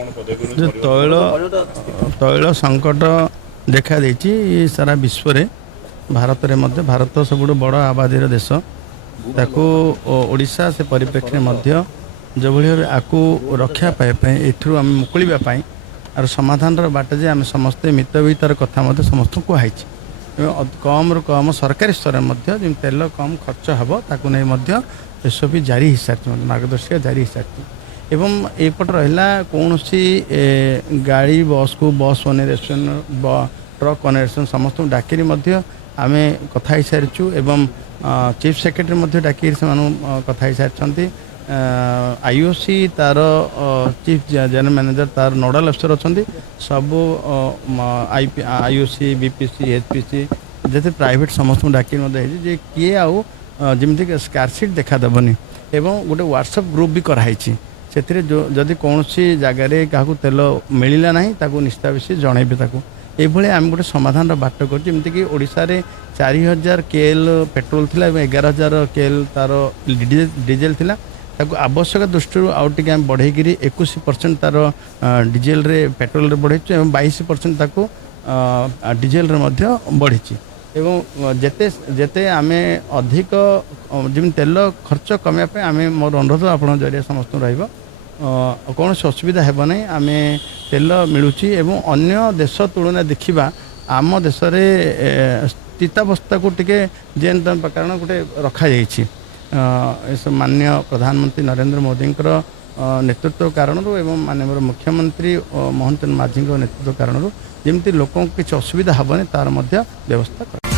जो तैल संकट देखा देछि सारा विश्व रे भारत रे मध्य भारत सब बड़ आबादी देश ताकू ओडिशा से परिप्रेक्षी मध्य जो भाई आपको रक्षा पाए एथरू आम मुकुलिबाई आर समाधान बाट जे आम समस्ते मित भीतर कथा समस्त कहुई कम रु कम सरकारी स्तर में तेल कम खर्च हम ताकू नहीं एसओपी जारी हो सारी मार्गदर्शिका जारी हो सारी एवं एपट रहा कौन सी गाड़ी बस को बस ऑनरेशन ट्रक ऑनरेशन समस्त डाकरी आम कथा हो सारी एवं चीफ सेक्रेटरी डाक कथा हो सारी आईओसी तार चीफ जनरल मैनेजर तार नोडाल अफसर अच्छा सब आईओसी बीपीसी एचपीसी जैसे प्राइवेट समस्त डाक जे किए आउ जमीक स्कारसीट देखादेवनी एवं गोटे व्हाट्सएप ग्रुप भी कराई से जदि कौन सी जगार क्या तेल मिलला ना ताकू निश्चित जनइबे ताकू ये आम गोटे समाधान बाट करमती ओडिशा रे 4000 केएल पेट्रोल थिला 11000 केएल तार डीजेल थिला ताकू आवश्यक दृष्टि आउटे आम बढ़ेगी 21% तार डीजेल रे पेट्रोल रे बढ़ेचु एवं 22% ताकू डीजेल रे मध्य बढ़ी एवं जेते जेते आमे अधिक जमी तेल खर्च कमापे आमे मोर अनुरोध आपण जरिया समस्त रहिबो कौन असुविधा हेब नहीं आम तेल मिलूची एवं अन्य देश तुलना देखा आम देश में स्थितावस्था को टिके जेन कारण गोटे रखा माननीय प्रधानमंत्री नरेंद्र मोदी नेतृत्व कारण एवं माननीय मुख्यमंत्री मोहन चरण माझी नेतृत्व कारण जमी लोक किसी असुविधा हेनी तार व्यवस्था कर